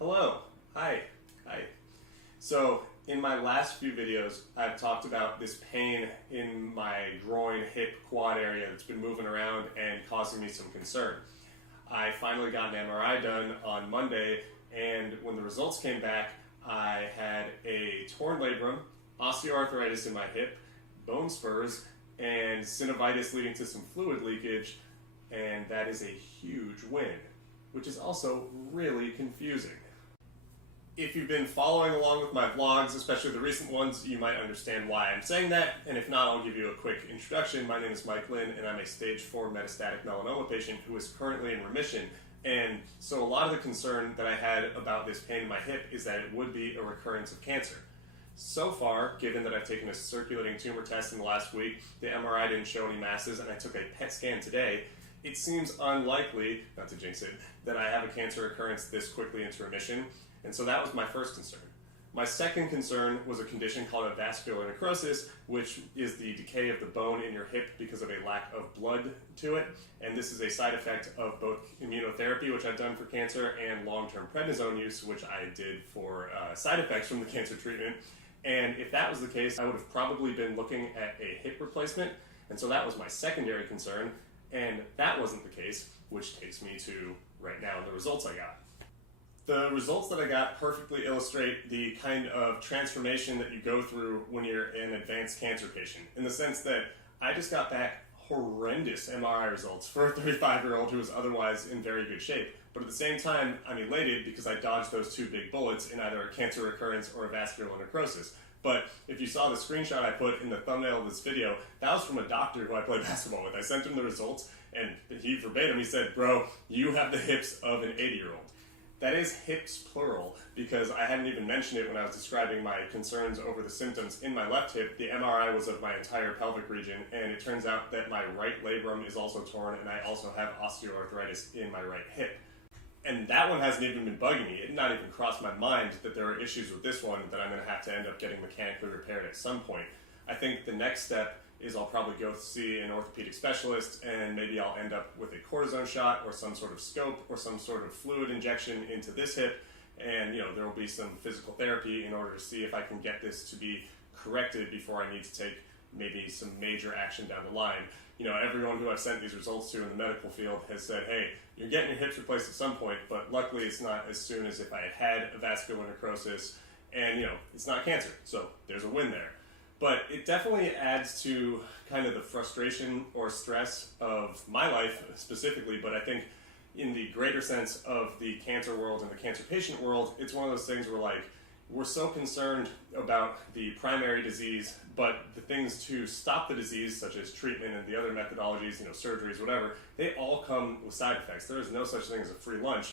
Hello. Hi. So in my last few videos, I've talked about this pain in my groin, hip, quad area that's been moving around and causing me some concern. I finally got an MRI done on Monday, and when the results came back, I had a torn labrum, osteoarthritis in my hip, bone spurs, and synovitis leading to some fluid leakage, and that is a huge win, which is also really confusing. If you've been following along with my vlogs, especially the recent ones, you might understand why I'm saying that, and if not, I'll give you a quick introduction. My name is Mike Lynn, and I'm a stage 4 metastatic melanoma patient who is currently in remission. And so a lot of the concern that I had about this pain in my hip is that it would be a recurrence of cancer. So far, given that I've taken a circulating tumor test in the last week, the MRI didn't show any masses, and I took a PET scan today, it seems unlikely, not to jinx it, that I have a cancer recurrence this quickly into remission. And so that was my first concern. My second concern was a condition called a vascular necrosis, which is the decay of the bone in your hip because of a lack of blood to it. And this is a side effect of both immunotherapy, which I've done for cancer, and long-term prednisone use, which I did for side effects from the cancer treatment. And if that was the case, I would have probably been looking at a hip replacement. And so that was my secondary concern. And that wasn't the case, which takes me to right now the results I got. The results that I got perfectly illustrate the kind of transformation that you go through when you're an advanced cancer patient, in the sense that I just got back horrendous MRI results for a 35-year-old who is otherwise in very good shape. But at the same time, I'm elated because I dodged those two big bullets in either a cancer recurrence or a vascular necrosis. But if you saw the screenshot I put in the thumbnail of this video, that was from a doctor who I play basketball with. I sent him the results, and he verbatim, he said, "Bro, you have the hips of an 80-year-old. That is hips plural, because I hadn't even mentioned it when I was describing my concerns over the symptoms in my left hip. The MRI was of my entire pelvic region, and it turns out that my right labrum is also torn, and I also have osteoarthritis in my right hip. And that one hasn't even been bugging me. It did not even cross my mind that there are issues with this one that I'm going to have to end up getting mechanically repaired at some point. I think the next step is I'll probably go see an orthopedic specialist, and maybe I'll end up with a cortisone shot or some sort of scope or some sort of fluid injection into this hip, and there will be some physical therapy in order to see if I can get this to be corrected before I need to take maybe some major action down the line. Everyone who I've sent these results to in the medical field has said, hey, you're getting your hips replaced at some point, but luckily it's not as soon as if I had a vascular necrosis, and it's not cancer, so there's a win there. But it definitely adds to kind of the frustration or stress of my life specifically, but I think in the greater sense of the cancer world and the cancer patient world, it's one of those things where we're so concerned about the primary disease, but the things to stop the disease, such as treatment and the other methodologies, surgeries, whatever, they all come with side effects. There is no such thing as a free lunch.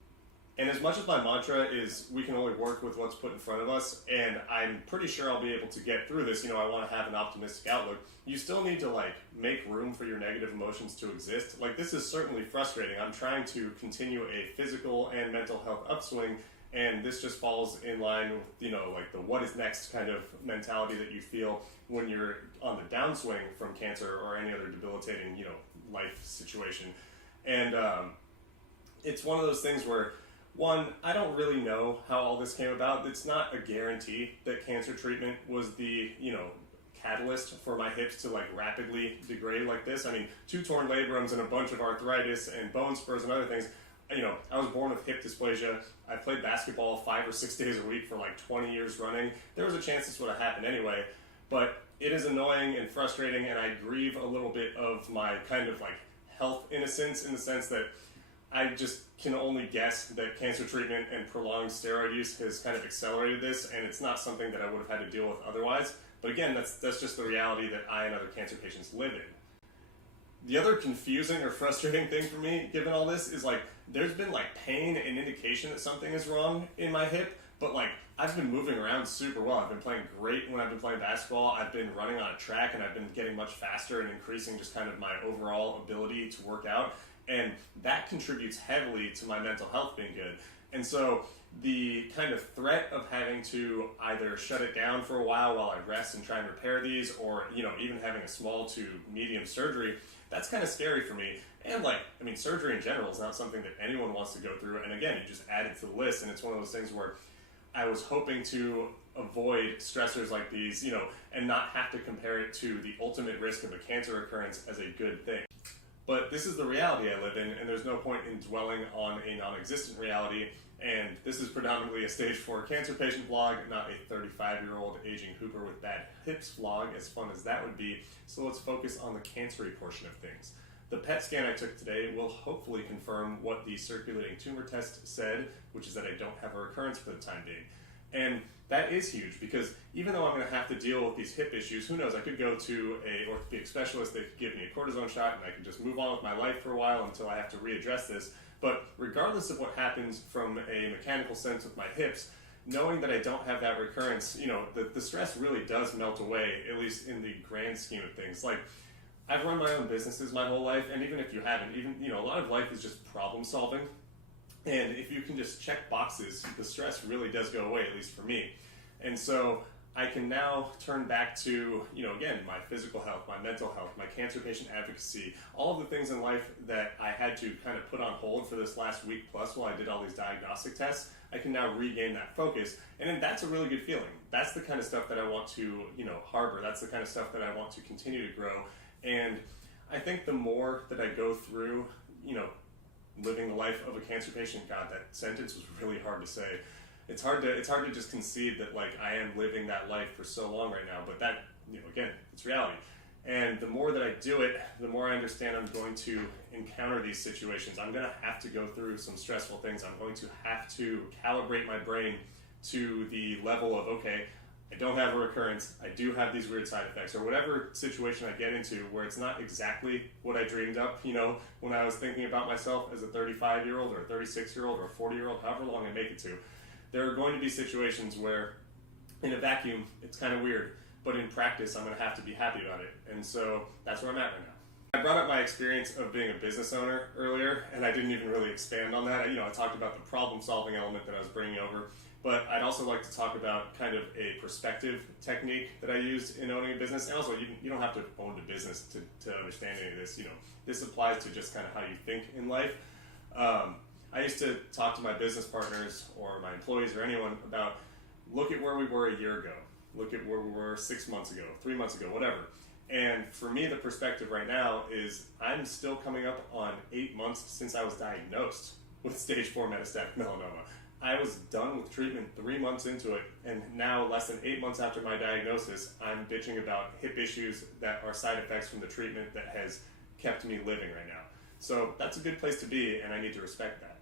And as much as my mantra is we can only work with what's put in front of us, and I'm pretty sure I'll be able to get through this, I want to have an optimistic outlook, you still need to make room for your negative emotions to exist. This is certainly frustrating. I'm trying to continue a physical and mental health upswing, and this just falls in line with, the what is next kind of mentality that you feel when you're on the downswing from cancer or any other debilitating, life situation. And it's one of those things where, one, I don't really know how all this came about. It's not a guarantee that cancer treatment was the, catalyst for my hips to rapidly degrade like this. I mean, 2 torn labrums and a bunch of arthritis and bone spurs and other things. I was born with hip dysplasia. I played basketball 5 or 6 days a week for 20 years running. There was a chance this would have happened anyway, but it is annoying and frustrating, and I grieve a little bit of my kind of health innocence, in the sense that I just can only guess that cancer treatment and prolonged steroid use has kind of accelerated this, and it's not something that I would have had to deal with otherwise. But again, that's just the reality that I and other cancer patients live in. The other confusing or frustrating thing for me, given all this, is there's been pain and indication that something is wrong in my hip, but I've been moving around super well. I've been playing great when I've been playing basketball. I've been running on a track, and I've been getting much faster and increasing just kind of my overall ability to work out. And that contributes heavily to my mental health being good. And so the kind of threat of having to either shut it down for a while I rest and try and repair these, or even having a small to medium surgery, that's kind of scary for me. And like, I mean, surgery in general is not something that anyone wants to go through. And again, you just add it to the list, and it's one of those things where I was hoping to avoid stressors like these, you know, and not have to compare it to the ultimate risk of a cancer recurrence as a good thing. But this is the reality I live in, and there's no point in dwelling on a non-existent reality. And this is predominantly a stage 4 cancer patient vlog, not a 35-year-old aging hooper with bad hips vlog, as fun as that would be. So let's focus on the cancery portion of things. The PET scan I took today will hopefully confirm what the circulating tumor test said, which is that I don't have a recurrence for the time being. And that is huge, because even though I'm going to have to deal with these hip issues, who knows, I could go to an orthopedic specialist, they could give me a cortisone shot, and I could just move on with my life for a while until I have to readdress this. But regardless of what happens from a mechanical sense with my hips, knowing that I don't have that recurrence, you know, the stress really does melt away, at least in the grand scheme of things. Like, I've run my own businesses my whole life, and even if you haven't, you know, a lot of life is just problem solving. And if you can just check boxes, the stress really does go away, at least for me. And so I can now turn back to, you know, again, my physical health, my mental health, my cancer patient advocacy, all of the things in life that I had to kind of put on hold for this last week plus while I did all these diagnostic tests. I can now regain that focus. And then that's a really good feeling. That's the kind of stuff that I want to, you know, harbor. That's the kind of stuff that I want to continue to grow. And I think the more that I go through, you know, living the life of a cancer patient, God, that sentence was really hard to say. It's hard to just concede that, like, I am living that life for so long right now, but that, you know, again, it's reality. And the more that I do it, the more I understand I'm going to encounter these situations. I'm going to have to go through some stressful things. I'm going to have to calibrate my brain to the level of, okay, I don't have a recurrence, I do have these weird side effects, or whatever situation I get into where it's not exactly what I dreamed up, you know, when I was thinking about myself as a 35-year-old or a 36-year-old or a 40-year-old, however long I make it to. There are going to be situations where, in a vacuum, it's kind of weird, but in practice, I'm going to have to be happy about it. And so that's where I'm at right now. I brought up my experience of being a business owner earlier, and I didn't even really expand on that. You know, I talked about the problem-solving element that I was bringing over. But I'd also like to talk about kind of a perspective technique that I used in owning a business. And also, you don't have to own a business to understand any of this. You know, this applies to just kind of how you think in life. I used to talk to my business partners or my employees or anyone about, look at where we were a year ago. Look at where we were 6 months ago, 3 months ago, whatever. And for me, the perspective right now is I'm still coming up on 8 months since I was diagnosed with stage 4 metastatic melanoma. I was done with treatment 3 months into it, and now less than 8 months after my diagnosis, I'm bitching about hip issues that are side effects from the treatment that has kept me living right now. So that's a good place to be, and I need to respect that.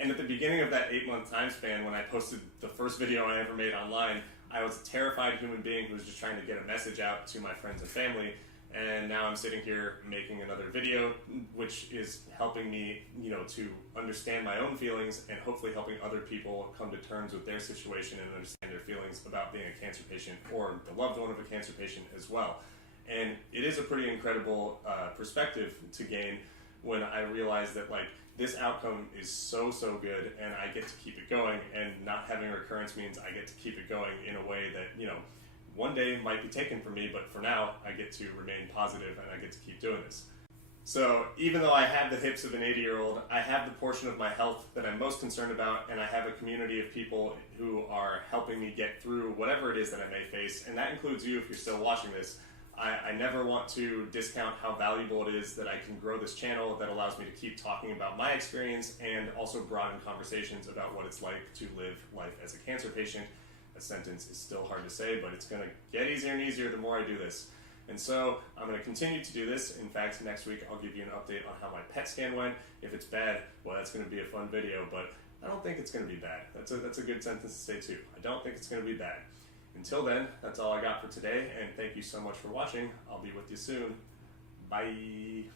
And at the beginning of that 8-month time span, when I posted the first video I ever made online, I was a terrified human being who was just trying to get a message out to my friends and family. And now I'm sitting here making another video, which is helping me, you know, to understand my own feelings and hopefully helping other people come to terms with their situation and understand their feelings about being a cancer patient or the loved one of a cancer patient as well. And it is a pretty incredible perspective to gain when I realize that, like, this outcome is so good, and I get to keep it going, and not having recurrence means I get to keep it going in a way that, you know, one day might be taken from me, but for now, I get to remain positive and I get to keep doing this. So even though I have the hips of an 80-year-old, I have the portion of my health that I'm most concerned about, and I have a community of people who are helping me get through whatever it is that I may face, and that includes you if you're still watching this. I never want to discount how valuable it is that I can grow this channel that allows me to keep talking about my experience and also broaden conversations about what it's like to live life as a cancer patient. A sentence is still hard to say, but it's going to get easier and easier the more I do this. And so I'm going to continue to do this. In fact, next week I'll give you an update on how my PET scan went. If it's bad, well, that's going to be a fun video, but I don't think it's going to be bad. That's a good sentence to say too. I don't think it's going to be bad. Until then, that's all I got for today, and thank you so much for watching. I'll be with you soon. Bye.